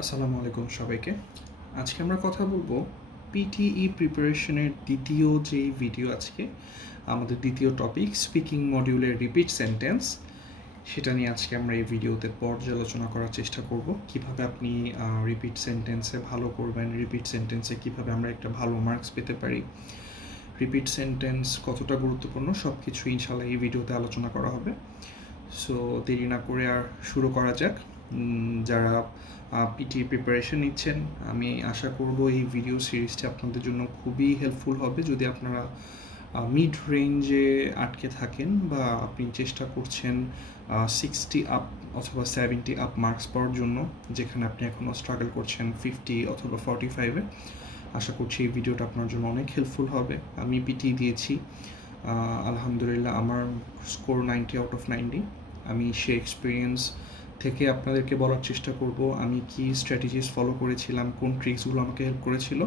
আসসালামু আলাইকুম সবাইকে। আজকে আমরা কথা বলবো পিটিই প্রিপারেশনের দ্বিতীয় যেই ভিডিও আজকে আমাদের দ্বিতীয় টপিক স্পিকিং মডিউলের রিপিট সেন্টেন্স সেটা নিয়ে আজকে আমরা এই ভিডিওতে পর্যালোচনা করার চেষ্টা করব কিভাবে আপনি রিপিট সেন্টেন্সে ভালো করবেন, রিপিট সেন্টেন্সে কিভাবে আমরা একটা ভালো মার্কস পেতে পারি, রিপিট সেন্টেন্স কতটা গুরুত্বপূর্ণ সব কিছু ইনশাল্লাহ এই ভিডিওতে আলোচনা করা হবে। সো দেরি না করে আর শুরু করা যাক। যারা পিটি প্রিপারেশন নিচ্ছেন, আমি আশা করব এই ভিডিও সিরিজটা আপনাদের জন্য খুবই হেল্পফুল হবে। যদি আপনারা মিড রেঞ্জে আটকে থাকেন বা আপনি চেষ্টা করছেন 60 আপ অথবা 70 আপ মার্কস পাওয়ার জন্য, যেখানে আপনি এখনও স্ট্রাগল করছেন 50 অথবা 45-এ, আশা করছি এই ভিডিওটা আপনার জন্য অনেক হেল্পফুল হবে। আমি পিটি দিয়েছি, আলহামদুলিল্লাহ আমার স্কোর 90 আউট অফ 90। আমি সে এক্সপিরিয়েন্স থেকে আপনাদেরকে বলার চেষ্টা করব আমি কি স্ট্র্যাটেজিস ফলো করেছিলাম, কোন ট্রিক্সগুলো আমাকে হেল্প করেছিল।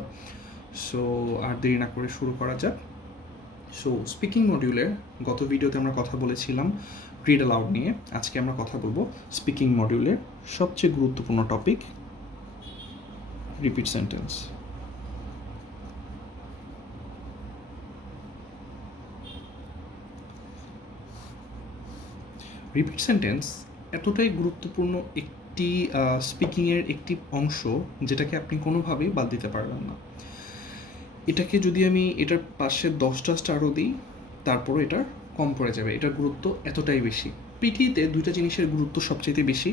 সো আর দেরি না করে শুরু করা যাক। সো স্পিকিং মডিউলের গত ভিডিওতে আমরা কথা বলেছিলাম রিড অ্যালাউড নিয়ে। আজকে আমরা কথা বলবো স্পিকিং মডিউলের সবচেয়ে গুরুত্বপূর্ণ topic repeat sentence. Repeat sentence এতটাই গুরুত্বপূর্ণ একটি স্পিকিংয়ের একটি অংশ যেটাকে আপনি কোনোভাবেই বাদ দিতে পারবেন না। এটাকে যদি আমি এটার পাশে 10টা স্টারও দিই তারপরও এটার কম পড়ে যাবে। এটার গুরুত্ব এতটাই বেশি। পিটিতে দুইটা জিনিসের গুরুত্ব সবচেয়ে বেশি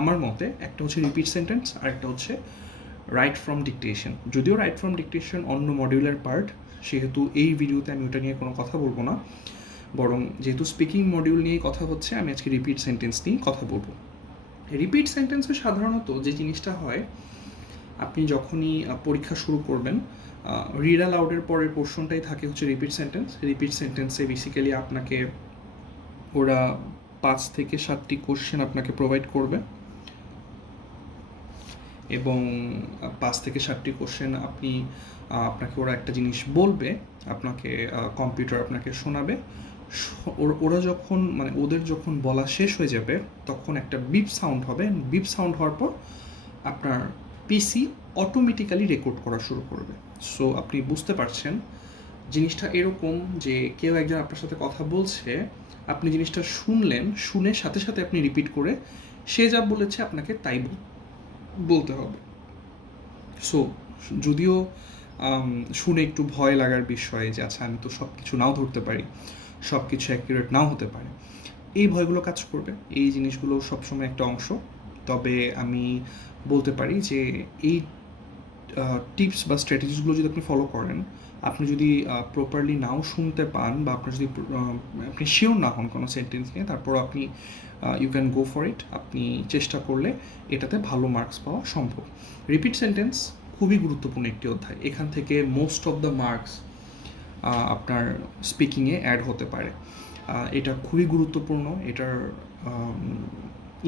আমার মতে। একটা হচ্ছে রিপিট সেন্টেন্স আর একটা হচ্ছে রাইট ফ্রম ডিকটেশন। যদিও রাইট ফ্রম ডিকটেশন অন্য মডিউলের পার্ট, সেহেতু এই ভিডিওতে আমি ওটা নিয়ে কোনো কথা বলবো না, বরং যেহেতু স্পিকিং মডিউল নিয়েই কথা হচ্ছে আমি আজকে রিপিট সেন্টেন্স নিয়েই কথা বলবো। রিপিট সেন্টেন্সে সাধারণত যে জিনিসটা হয়, আপনি যখনই পরীক্ষা শুরু করবেন, রিড অ্যালাউডের পরের পোর্শনটাই থাকে হচ্ছে রিপিট সেন্টেন্স। রিপিট সেন্টেন্সে বেসিক্যালি আপনাকে ওরা 5 থেকে 7টি কোশ্চেন আপনাকে প্রোভাইড করবে এবং 5 থেকে 7টি কোশ্চেন আপনাকে ওরা একটা জিনিস বলবে, আপনাকে কম্পিউটার আপনাকে শোনাবে। ওরা যখন ওদের যখন বলা শেষ হয়ে যাবে তখন একটা বিপ সাউন্ড হবে। বিপ সাউন্ড হওয়ার পর আপনার পিসি অটোমেটিক্যালি রেকর্ড করা শুরু করবে। সো আপনি বুঝতে পারছেন জিনিসটা এরকম যে কেউ একজন আপনার সাথে কথা বলছে, আপনি জিনিসটা শুনলেন, শুনে সাথে সাথে আপনি রিপিট করে সে যা বলেছে আপনাকে তাই বলতে হবে। সো যদিও শুনে একটু ভয় লাগার বিষয় যে আচ্ছা আমি তো সব কিছু নাও ধরতে পারি, সব কিছু অ্যাকিউরেট নাও হতে পারে, এই ভয়গুলো কাজ করবে। এই জিনিসগুলো সবসময় একটা অংশ। তবে আমি বলতে পারি যে এই টিপস বা স্ট্র্যাটেজিসগুলো যদি আপনি ফলো করেন, আপনি যদি প্রপারলি নাও শুনতে পান বা আপনার যদি আপনি শিওর না হন কোনো সেন্টেন্স নিয়ে, তারপর আপনি you can go for it. আপনি চেষ্টা করলে এটাতে ভালো মার্কস পাওয়া সম্ভব। রিপিট সেন্টেন্স খুবই গুরুত্বপূর্ণ একটি অধ্যায়। এখান থেকে মোস্ট অফ দ্য মার্কস আপনার স্পিকিংয়ে অ্যাড হতে পারে। এটা খুবই গুরুত্বপূর্ণ। এটার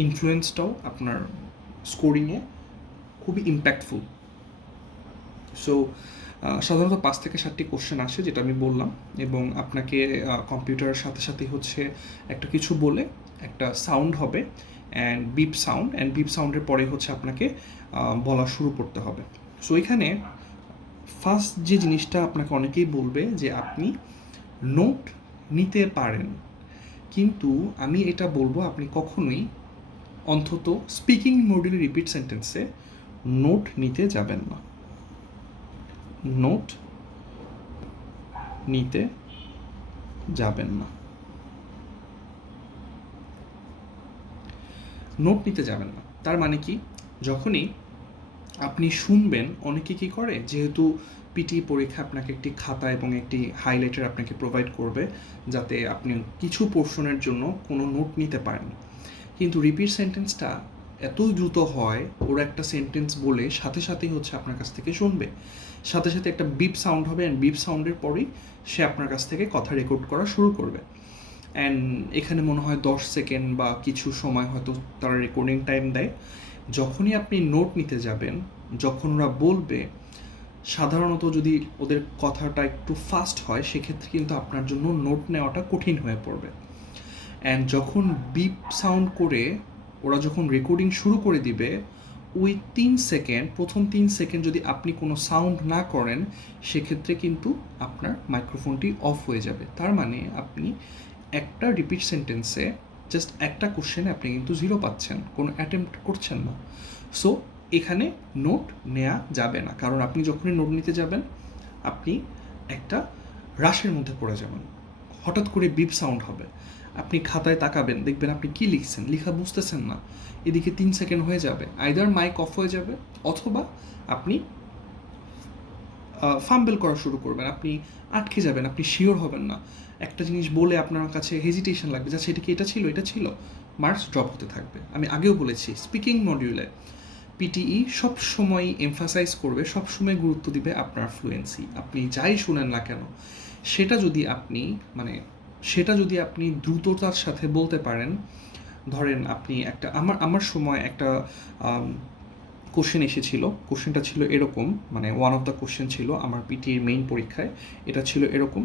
ইনফ্লুয়েন্সটাও আপনার স্কোরিংয়ে খুবই ইম্প্যাক্টফুল। সো সাধারণত 5 থেকে 7টি কোশ্চেন আসে, যেটা আমি বললাম, এবং আপনাকে কম্পিউটারের সাথে সাথে হচ্ছে একটা কিছু বলে একটা সাউন্ড হবে অ্যান্ড বিপ সাউন্ডের পরে হচ্ছে আপনাকে বলা শুরু করতে হবে। সো এখানে ফার্স্ট যে জিনিসটা আপনাকে অনেকেই বলবে যে আপনি নোট নিতে পারেন, কিন্তু আমি এটা বলবো আপনি কখনোই অন্তত স্পিকিং মডিউল রিপিট সেন্টেন্সে নোট নিতে যাবেন না। নোট নিতে যাবেন না। নোট নিতে যাবেন না তার মানে কি, যখনই আপনি শুনবেন, অনেকে কী করে, যেহেতু পিটি পরীক্ষা আপনাকে একটি খাতা এবং একটি হাইলাইটার আপনাকে প্রোভাইড করবে যাতে আপনি কিছু পোর্শনের জন্য কোনো নোট নিতে পারেন, কিন্তু রিপিট সেন্টেন্সটা এত দ্রুত হয়, ওরা একটা সেন্টেন্স বলে সাথে সাথেই হচ্ছে আপনার কাছ থেকে শুনবে, সাথে সাথে একটা বিপ সাউন্ড হবে অ্যান্ড বিপ সাউন্ডের পরেই সে আপনার কাছ থেকে কথা রেকর্ড করা শুরু করবে। অ্যান্ড এখানে মনে হয় 10 সেকেন্ড বা কিছু সময় হয়তো তারা রেকর্ডিং টাইম দেয়। যখনই আপনি নোট নিতে যাবেন, যখন ওরা বলবে, সাধারণত যদি ওদের কথাটা একটু ফাস্ট হয় সেক্ষেত্রে কিন্তু আপনার জন্য নোট নেওয়াটা কঠিন হয়ে পড়বে। অ্যান্ড যখন বিপ সাউন্ড করে ওরা যখন রেকর্ডিং শুরু করে দিবে, ওই 3 সেকেন্ড, প্রথম 3 সেকেন্ড যদি আপনি কোনো সাউন্ড না করেন, সেক্ষেত্রে কিন্তু আপনার মাইক্রোফোনটি অফ হয়ে যাবে। তার মানে আপনি একটা রিপিট সেন্টেন্সে জাস্ট একটা কোশ্চেনে আপনি কিন্তু 0 পাচ্ছেন, কোনো অ্যাটেম্প্ট করছেন না। সো এখানে নোট নেওয়া যাবে না, কারণ আপনি যখনই নোট নিতে যাবেন আপনি একটা রাশের মধ্যে পড়ে যাবেন। হঠাৎ করে বিপ সাউন্ড হবে, আপনি খাতায় তাকাবেন, দেখবেন আপনি কি লিখছেন, লেখা বুঝতেছেন না, এদিকে 3 সেকেন্ড হয়ে যাবে, আইদার মাইক অফ হয়ে যাবে অথবা আপনি ফাম্বেল করা শুরু করবেন, আপনি আটকে যাবেন, আপনি শিওর হবেন না, একটা জিনিস বলে আপনার কাছে হেজিটেশন লাগবে, যা সেটা কি এটা ছিল, মার্কস ড্রপ হতে থাকবে। আমি আগেও বলেছি স্পিকিং মডিউলে পিটিই সবসময় এমফাসাইজ করবে, সবসময় গুরুত্ব দিবে আপনার ফ্লুয়েন্সি। আপনি যাই শুনেন না কেন, সেটা যদি আপনি দ্রুততার সাথে বলতে পারেন, ধরেন আপনি একটা আমার সময় একটা কোশ্চেন এসেছিল, কোশ্চেনটা ছিল এরকম, মানে ওয়ান অফ দ্য কোশ্চেন ছিল আমার পিটির মেইন পরীক্ষায়, এটা ছিল এরকম,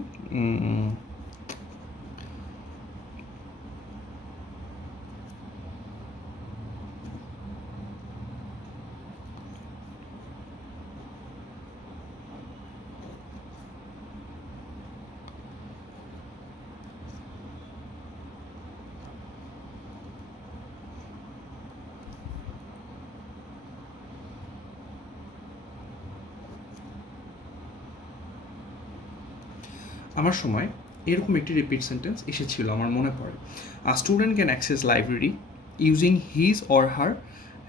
আমার সময় এরকম একটি রিপিট সেন্টেন্স এসেছিল, আমার মনে পড়ে। আ student can access library using his or her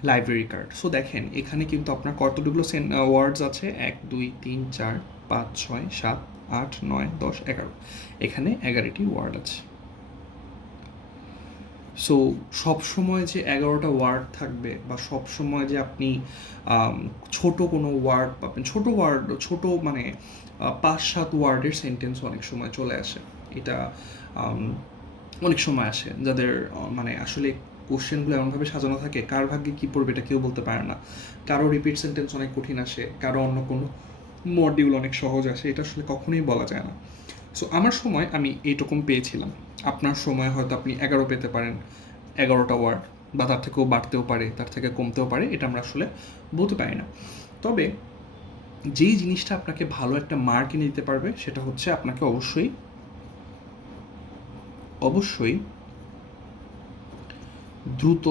library card. So দেখেন এখানে কিন্তু আপনার কতগুলো ওয়ার্ডস আছে, 1 2 3 4 5 6 7 8 9 10 11, এখানে 11টি ওয়ার্ড আছে। সো সবসময় যে 11টা ওয়ার্ড থাকবে বা সবসময় যে আপনি ছোট কোনো ওয়ার্ড পাবেন, ছোট মানে 5-7 ওয়ার্ডের সেন্টেন্স অনেক সময় চলে আসে, এটা অনেক সময় আসে যাদের মানে আসলে কোশ্চেনগুলো এমনভাবে সাজানো থাকে, কার ভাগ্যে কী পড়বে এটা কেউ বলতে পারে না। কারো রিপিট সেন্টেন্স অনেক কঠিন আসে, কারো অন্য কোনো মডিউল অনেক সহজ আসে, এটা আসলে কখনোই বলা যায় না। সো আমার সময় আমি এইরকম পেয়েছিলাম, আপনার সময় হয়তো আপনি 11 পেতে পারেন, 11টা ওয়ার্ড, বা তার থেকেও বাড়তেও পারে, তার থেকে কমতেও পারে, এটা আমরা আসলে বলতে পারি না। তবে যেই জিনিসটা আপনাকে ভালো একটা মার্ক এনে দিতে পারবে সেটা হচ্ছে আপনাকে অবশ্যই দ্রুত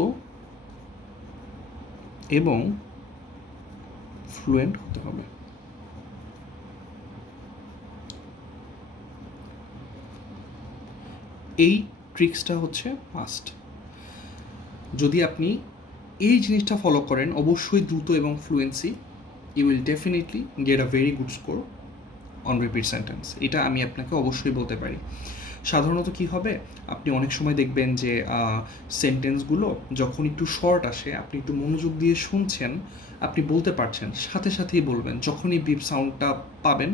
এবং ফ্লুয়েন্ট হতে হবে। এই ট্রিক্সটা হচ্ছে মাস্ট। যদি আপনি এই জিনিসটা ফলো করেন, অবশ্যই দ্রুত এবং fluency, you will definitely get a very good score on repeat sentence. এটা আমি আপনাকে অবশ্যই বলতে পারি। সাধারণত কি হবে, আপনি অনেক সময় দেখবেন যে সেন্টেন্সগুলো যখন একটু শর্ট আসে, আপনি একটু মনোযোগ দিয়ে শুনছেন, আপনি বলতে পারছেন, সাথে সাথেই বলবেন। যখনই বিপ সাউন্ডটা পাবেন,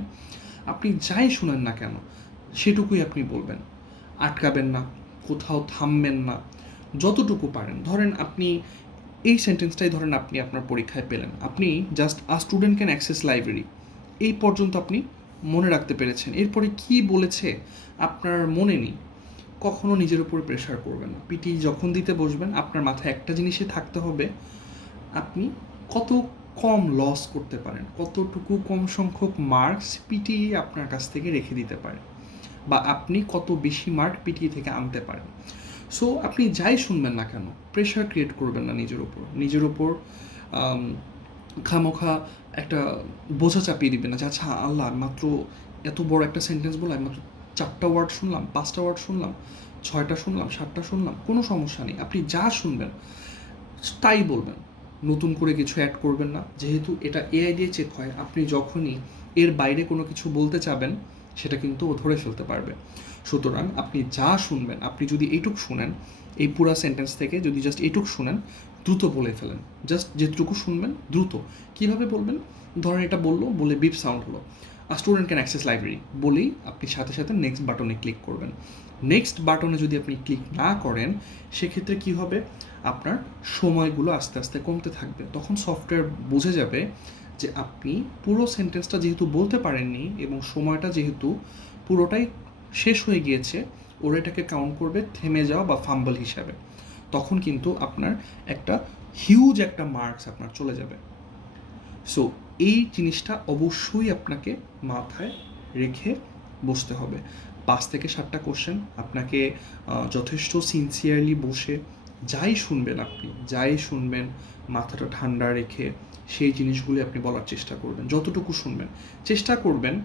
আপনি যাই শুনেন না কেন সেটুকুই আপনি বলবেন, আটকাবেন না, কোথাও থামবেন না, যতটুকু পারেন। ধরেন আপনি এই সেন্টেন্সটাই ধরেন আপনি আপনার পরীক্ষায় পেলেন, আপনি just a student can access library এই পর্যন্ত আপনি মনে রাখতে পেরেছেন, এরপরে কি বলেছে আপনার মনে নেই, কখনো নিজের উপর প্রেশার করবেন না। পিটি যখন দিতে বসবেন আপনার মাথায় একটা জিনিসই থাকতে হবে, আপনি কত কম লস করতে পারেন, কতটুকু কম সংখ্যক মার্কস পিটি আপনার কাছ থেকে রেখে দিতে পারে, বা আপনি কত বেশি মার্ক পিটি থেকে আনতে পারেন। সো আপনি যাই শুনবেন না কেন, প্রেশার ক্রিয়েট করবেন না নিজের ওপর খামোখা একটা বোঝা চাপিয়ে দিবেন না যে আচ্ছা আল্লাহ মাত্র এত বড় একটা সেন্টেন্স বলে আমি মাত্র 4টা ওয়ার্ড শুনলাম, 5টা ওয়ার্ড শুনলাম, 6টা শুনলাম, 7টা শুনলাম, কোনো সমস্যা নেই। আপনি যা শুনবেন তাই বলবেন, নতুন করে কিছু অ্যাড করবেন না। যেহেতু এটা এআই দিয়ে চেক হয়, আপনি যখনই এর বাইরে কোনো কিছু বলতে চাবেন সেটা কিন্তু ও ধরে ফেলতে পারবে। সুতরাং আপনি যা শুনবেন, আপনি যদি এইটুক শুনেন, এই পুরো সেন্টেন্স থেকে যদি জাস্ট এইটুক শুনেন, দ্রুত বলে ফেলেন। জাস্ট যেটুকু শুনবেন দ্রুত। কীভাবে বলবেন, ধরেন এটা বলে বিপ সাউন্ড হলো, আ স্টুডেন্ট ক্যান অ্যাক্সেস লাইব্রেরি বলেই আপনি সাথে সাথে নেক্সট বাটনে ক্লিক করবেন। নেক্সট বাটনে যদি আপনি ক্লিক না করেন, সেক্ষেত্রে কী হবে, আপনার সময়গুলো আস্তে আস্তে কমতে থাকবে। তখন সফটওয়্যার বুঝে যাবে যে আপনি পুরো সেন্টেন্সটা যেহেতু বলতে পারেননি এবং সময়টা যেহেতু পুরোটাই শেষ হয়ে গিয়েছে, ওরা এটাকে কাউন্ট করবে থেমে যাওয়া বা ফাম্বল হিসাবে। তখন কিন্তু আপনার একটা হিউজ একটা মার্কস আপনার চলে যাবে। সো এই জিনিসটা অবশ্যই আপনাকে মাথায় রেখে বসতে হবে। 5 থেকে 7টা কোশ্চেন আপনাকে যথেষ্ট সিনসিয়ারলি বসে যাই শুনবেন, আপনি যাই শুনবেন মাথাটা ঠান্ডা রেখে সেই জিনিসগুলি আপনি বলার চেষ্টা করবেন। যতটুকু শুনবেন চেষ্টা করবেন,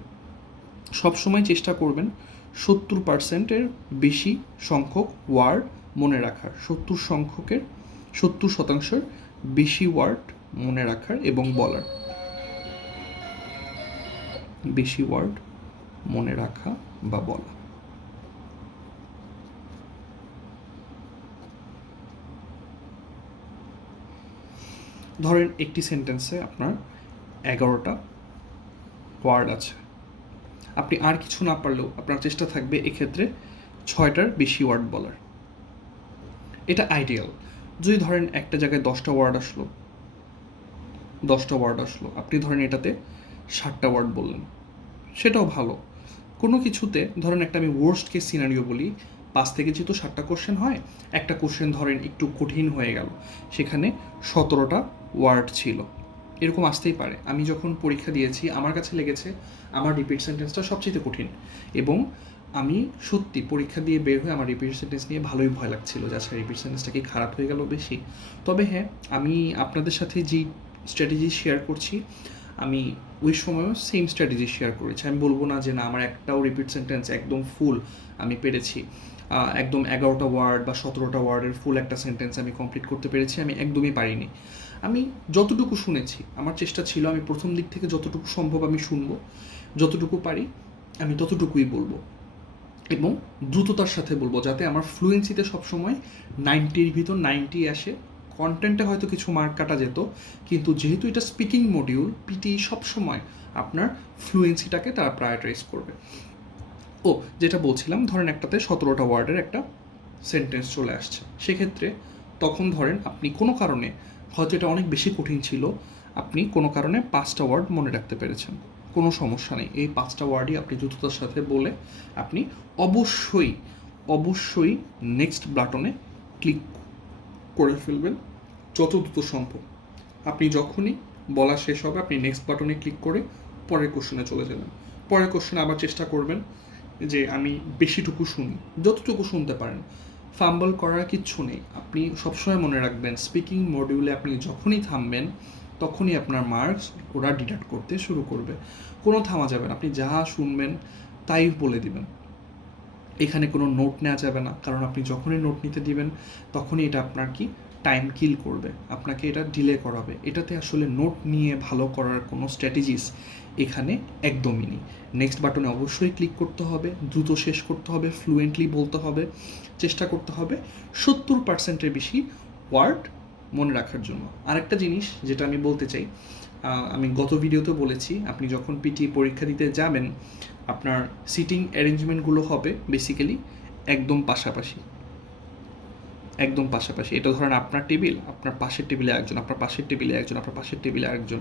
সবসময় চেষ্টা করবেন 70%-এর বেশি সংখ্যক ওয়ার্ড মনে রাখার, 70%-এর বেশি ওয়ার্ড মনে রাখার এবং বলার, বেশি ওয়ার্ড মনে রাখা বা বলা। ধরেন একটি সেন্টেন্সে আপনার 11টা ওয়ার্ড আছে, আপনি আর কিছু না পারলেও আপনার চেষ্টা থাকবে এক্ষেত্রে 6টার বেশি ওয়ার্ড বলার। এটা আইডিয়াল। যদি ধরেন একটা জায়গায় 10টা ওয়ার্ড আসলো, আপনি ধরেন এটাতে 60টা ওয়ার্ড বললেন, সেটাও ভালো। কোনো কিছুতে ধরেন একটা আমি ওয়ার্স্ট কেস সিনারিও বলি, 5 থেকে যেহেতু 7টা কোশ্চেন হয়, একটা কোশ্চেন ধরেন একটু কঠিন হয়ে গেল, সেখানে 17টা ওয়ার্ড ছিল, এরকম আসতেই পারে। আমি যখন পরীক্ষা দিয়েছি আমার কাছে লেগেছে আমার রিপিট সেন্টেন্সটা সবচেয়ে কঠিন, এবং আমি সত্যি পরীক্ষা দিয়ে বের হয়ে আমার রিপিট সেন্টেন্স নিয়ে ভালোই ভয় লাগছিল যে আচ্ছা রিপিট সেন্টেন্সটা কি খারাপ হয়ে গেল বেশি। তবে হ্যাঁ, আমি আপনাদের সাথে যেই স্ট্র্যাটেজি শেয়ার করছি, আমি ওই সময়ও সেম স্ট্র্যাটেজি শেয়ার করেছি। আমি বলবো না যে না আমার একটাও রিপিট সেন্টেন্স একদম ফুল আমি পেরেছি, একদম 11টা ওয়ার্ড বা 17টা ওয়ার্ডের ফুল একটা সেন্টেন্স আমি কমপ্লিট করতে পেরেছি, আমি একদমই পারিনি। আমি যতটুকু শুনেছি আমার চেষ্টা ছিল আমি প্রথম দিক থেকে যতটুকু সম্ভব আমি শুনবো, যতটুকু পারি আমি ততটুকুই বলবো, এবং দ্রুততার সাথে বলবো যাতে আমার ফ্লুয়েন্সিতে সবসময় 90-র ভিতর 90 আসে। কন্টেন্টে হয়তো কিছু মার্ক কাটা যেত, কিন্তু যেহেতু এটা স্পিকিং মডিউল, পিটি সবসময় আপনার ফ্লুয়েন্সিটাকে তারা প্রায়োরিটাইজ করবে। ও যেটা বলছিলাম, ধরেন একটাতে 17টা ওয়ার্ডের একটা সেন্টেন্স চলে আসছে, সেক্ষেত্রে তখন ধরেন আপনি কোনো কারণে, হয়তো এটা অনেক বেশি কঠিন ছিল, আপনি কোনো কারণে 5টা ওয়ার্ড মনে রাখতে পেরেছেন, কোনো সমস্যা নেই। এই 5টা ওয়ার্ডই আপনি দ্রুততার সাথে বলে আপনি অবশ্যই নেক্সট বাটনে ক্লিক করে ফেলবেন যত দ্রুত সম্ভব। আপনি যখনই বলা শেষ হবে আপনি নেক্সট বাটনে ক্লিক করে পরের কোশ্চেনে চলে যাবেন। পরের কোশ্চেনে আবার চেষ্টা করবেন যে আমি বেশিটুকু শুনি, যতটুকু শুনতে পারেন, ফাম্বল করার কিচ্ছু নেই। আপনি সবসময় মনে রাখবেন স্পিকিং মডিউলে আপনি যখনই থামবেন তখনই আপনার মার্কস ওরা ডিডাক্ট করতে শুরু করবে। কোনো থামা যাবে না, আপনি যা শুনবেন তাই বলে দিবেন। এখানে কোনো নোট নেওয়া যাবে না, কারণ আপনি যখনই নোট নিতে দিবেন তখনই এটা আপনার কি টাইম কিল করবে, আপনাকে এটা ডিলে করাবে। এটাতে আসলে নোট নিয়ে ভালো করার কোনো স্ট্র্যাটেজিস এখানে একদমই নেই। নেক্সট বাটনে অবশ্যই ক্লিক করতে হবে, দ্রুত শেষ করতে হবে, ফ্লুয়েন্টলি বলতে হবে, চেষ্টা করতে হবে 70%-এর বেশি ওয়ার্ড মনে রাখার জন্য। আরেকটা জিনিস যেটা আমি বলতে চাই, আমি গত ভিডিওতে বলেছি, আপনি যখন পিটি পরীক্ষা দিতে যাবেন আপনার সিটিং অ্যারেঞ্জমেন্টগুলো হবে বেসিক্যালি একদম পাশাপাশি। এটা ধরেন আপনার টেবিল, আপনার পাশের টেবিলে একজন, আপনার পাশের টেবিলে একজন, আপনার পাশের টেবিলে একজন,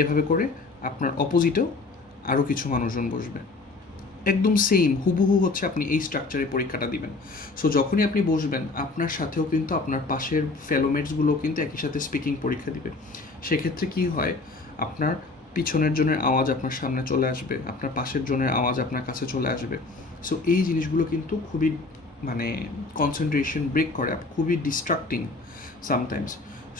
এভাবে করে আপনার অপোজিটেও আরও কিছু মানুষজন বসবে। একদম সেম হুবহু হচ্ছে আপনি এই স্ট্রাকচারে পরীক্ষাটা দিবেন। সো যখনই আপনি বসবেন আপনার সাথেও কিন্তু আপনার পাশের ফেলোমেটসগুলো কিন্তু একই সাথে স্পিকিং পরীক্ষা দিবে। সেক্ষেত্রে কি হয়, আপনার পিছনের জনের আওয়াজ আপনার সামনে চলে আসবে, আপনার পাশের জনের আওয়াজ আপনার কাছে চলে আসবে। সো এই জিনিসগুলো কিন্তু খুবই মানে কনসেন্ট্রেশন ব্রেক করে, খুবই ডিস্ট্রাক্টিং সামটাইমস।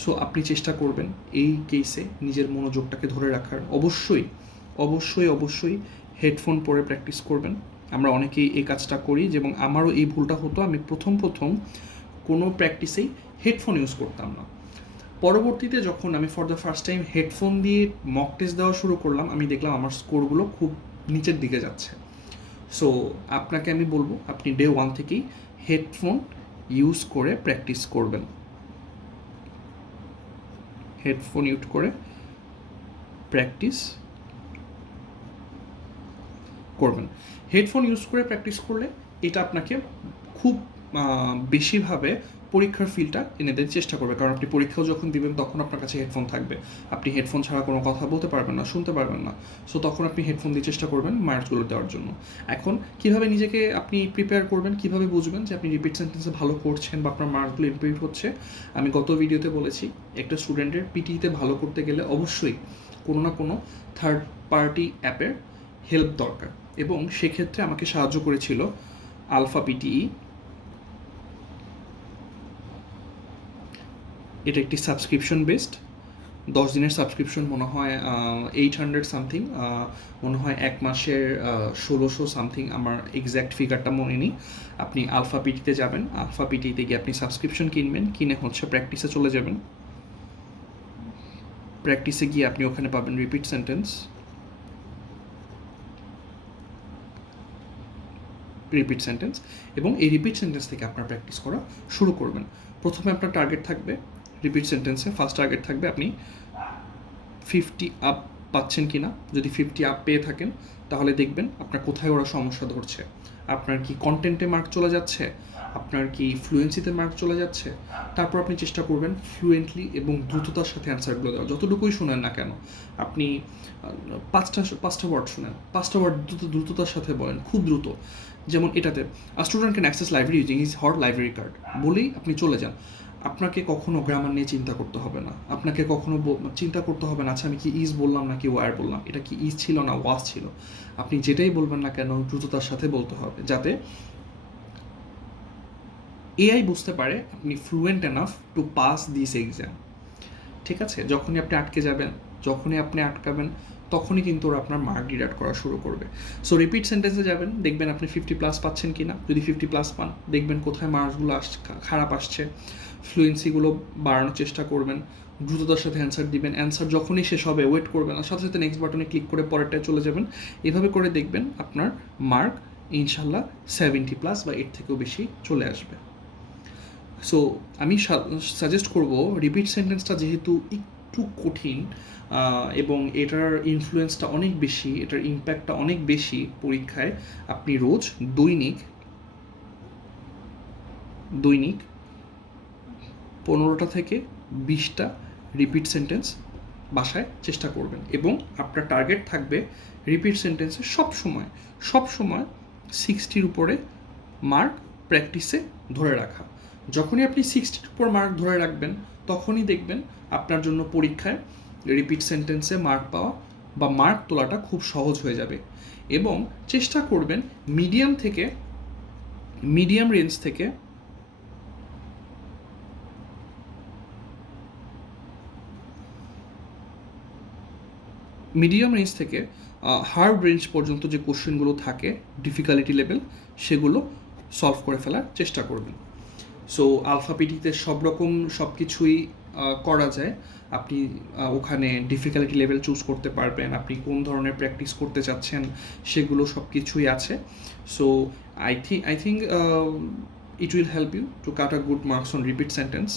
সো আপনি চেষ্টা করবেন এই কেসে নিজের মনোযোগটাকে ধরে রাখার। অবশ্যই হেডফোন পরে প্র্যাকটিস করবেন। আমরা অনেকেই এই কাজটা করি, এবং আমারও এই ভুলটা হতো। আমি প্রথম কোনো প্র্যাকটিসেই হেডফোন ইউজ করতাম না। পরবর্তীতে যখন আমি for the first time headphone দিয়ে মক টেস্ট দেওয়া শুরু করলাম, আমি দেখলাম আমার স্কোরগুলো খুব নিচের দিকে যাচ্ছে। সো আপনাকে আমি বলবো আপনি ডে 1 থেকেই হেডফোন ইউজ করে প্র্যাকটিস করবেন। হেডফোন ইউজ করে প্র্যাকটিস করবেন। হেডফোন ইউজ করে প্র্যাকটিস করলে এটা আপনাকে খুব বেশিভাবে পরীক্ষার ফিলটা এনে দেওয়ার চেষ্টা করবে, কারণ আপনি পরীক্ষাও যখন দিবেন তখন আপনার কাছে হেডফোন থাকবে, আপনি হেডফোন ছাড়া কোনো কথা বলতে পারবেন না, শুনতে পারবেন না। সো তখন আপনি হেডফোন দিয়ে চেষ্টা করবেন মার্কসগুলো দেওয়ার জন্য। এখন কীভাবে নিজেকে আপনি প্রিপেয়ার করবেন, কীভাবে বুঝবেন যে আপনি রিপিট সেন্টেন্সে ভালো করছেন বা আপনার মার্কসগুলো ইমপ্রুভ হচ্ছে? আমি গত ভিডিওতে বলেছি একটা স্টুডেন্টের পিটিতে ভালো করতে গেলে অবশ্যই কোনো না কোনো থার্ড পার্টি অ্যাপের হেল্প দরকার, এবং সেক্ষেত্রে আমাকে সাহায্য করেছিল আলফা পিটিই। এটা একটি সাবস্ক্রিপশন বেসড, 10 দিনের সাবস্ক্রিপশন, মনে হয় 800 সামথিং, মনে হয় 1 মাসের 1600 সামথিং, আমার এক্স্যাক্ট ফিগারটা মনে নেই। আপনি আলফা পিটিতে যাবেন, আলফা পিটিতে গিয়ে আপনি সাবস্ক্রিপশন কিনবেন, কিনে হচ্ছে প্র্যাকটিসে চলে যাবেন। প্র্যাকটিসে গিয়ে আপনি ওখানে পাবেন রিপিট সেন্টেন্স, এবং এই রিপিট সেন্টেন্স থেকে আপনার প্র্যাকটিস করা শুরু করবেন। প্রথমে আপনার টার্গেট থাকবে রিপিট সেন্টেন্সে, ফার্স্ট টার্গেট থাকবে আপনি 50 আপ পাচ্ছেন কি না। যদি 50 আপ পেয়ে থাকেন তাহলে দেখবেন আপনার কোথায় ওরা সমস্যা ধরছে। আপনার কি কন্টেন্টে মার্ক চলে যাচ্ছে, আপনার কি ফ্লুয়েন্সিতে মার্ক চলে যাচ্ছে। তারপর আপনি চেষ্টা করবেন ফ্লুয়েন্টলি এবং দ্রুততার সাথে অ্যান্সারগুলো দেওয়া, যতটুকুই শোনেন না কেন। আপনি 5টা ওয়ার্ড শোনেন, 5টা ওয়ার্ড দ্রুততার সাথে বলেন, খুব দ্রুত। যেমন এটাতে student can access library using his hot library card বলেই আপনি চলে যান। আপনাকে কখনো গ্রামার নিয়ে চিন্তা করতে হবে না, আপনাকে কখনো চিন্তা করতে হবে না আচ্ছা আমি কি ইজ বললাম না কি ওয়ার বললাম, এটা কি ইজ ছিল না ওয়াজ ছিল। আপনি যেটাই বলবেন না কেন দ্রুততার সাথে বলতে হবে, যাতে এআই বুঝতে পারে আপনি fluent enough to pass this exam. ঠিক আছে? যখনই আপনি আটকে যাবেন, যখনই আপনি আটকাবেন, তখনই কিন্তু ওরা আপনার মার্ক ডিডাক্ট করা শুরু করবে। সো রিপিট সেন্টেন্সে যাবেন, দেখবেন আপনি 50+ পাচ্ছেন কি না। যদি 50+ পান, দেখবেন কোথায় মার্কসগুলো খারাপ আসছে। ফ্লুয়েন্সিগুলো বাড়ানোর চেষ্টা করবেন, দ্রুততার সাথে অ্যান্সার দিবেন। অ্যান্সার যখনই শেষ হবে ওয়েট করবেন না, সাথে সাথে নেক্সট বাটনে ক্লিক করে পরেরটায় চলে যাবেন। এভাবে করে দেখবেন আপনার মার্ক ইনশাল্লাহ 70+ বা এর থেকেও বেশি চলে আসবে। সো আমি সাজেস্ট করব, রিপিট সেন্টেন্সটা যেহেতু একটু কঠিন এবং এটার ইনফ্লুয়েন্সটা অনেক বেশি, এটার ইম্প্যাক্টটা অনেক বেশি পরীক্ষায়, আপনি রোজ দৈনিক 15টা থেকে 20টা রিপিট সেন্টেন্স বাসায় চেষ্টা করবেন, এবং আপনার টার্গেট থাকবে রিপিট সেন্টেন্সে সবসময় 60-র উপরে মার্ক প্র্যাকটিসে ধরে রাখা। যখনই আপনি 60-র উপর মার্ক ধরে রাখবেন, তখনই দেখবেন আপনার জন্য পরীক্ষায় রিপিট সেন্টেন্সে মার্ক পাওয়া বা মার্ক তোলাটা খুব সহজ হয়ে যাবে। এবং চেষ্টা করবেন মিডিয়াম রেঞ্জ থেকে হার্ড রেঞ্জ পর্যন্ত যে কোশ্চেনগুলো থাকে ডিফিকাল্টি লেভেল, সেগুলো সলভ করে ফেলার চেষ্টা করবেন। সো আলফা পিটিতে সব কিছুই করা যায়। আপনি ওখানে ডিফিকাল্টি লেভেল চুজ করতে পারবেন, আপনি কোন ধরনের প্র্যাকটিস করতে চাচ্ছেন সেগুলো সব কিছুই আছে। So I think it will help you to cut a good marks on repeat sentence,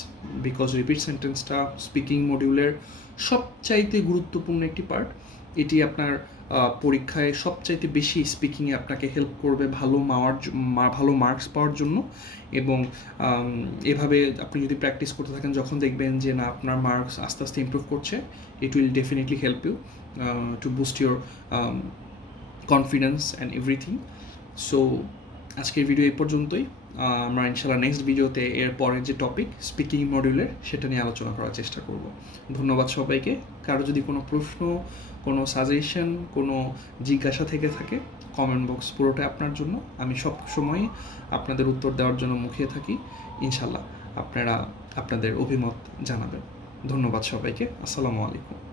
because repeat sentence-টা স্পিকিং মডিউলের সবচাইতে গুরুত্বপূর্ণ একটি পার্ট। এটি আপনার পরীক্ষায় সবচাইতে বেশি স্পিকিংয়ে আপনাকে হেল্প করবে ভালো মার্কস পাওয়ার জন্য। এবং এভাবে আপনি যদি প্র্যাকটিস করতে থাকেন, যখন দেখবেন যে না আপনার মার্কস আস্তে আস্তে ইমপ্রুভ করছে, it will definitely help you to boost your confidence and everything. So আজকের ভিডিও এই পর্যন্তই। আমরা ইনশাল্লাহ নেক্সট ভিডিওতে এর পরের যে টপিক স্পিকিং মডিউলের, সেটা নিয়ে আলোচনা করার চেষ্টা করব। ধন্যবাদ সবাইকে। কারো যদি কোনো প্রশ্ন, কোনো সাজেশন, কোনো জিজ্ঞাসা থেকে থাকে, কমেন্ট বক্স পুরোটা আপনার জন্য। আমি সব সময় আপনাদের উত্তর দেওয়ার জন্য মুখিয়ে থাকি। ইনশাল্লাহ আপনারা আপনাদের অভিমত জানাবেন। ধন্যবাদ সবাইকে। আসসালামু আলাইকুম।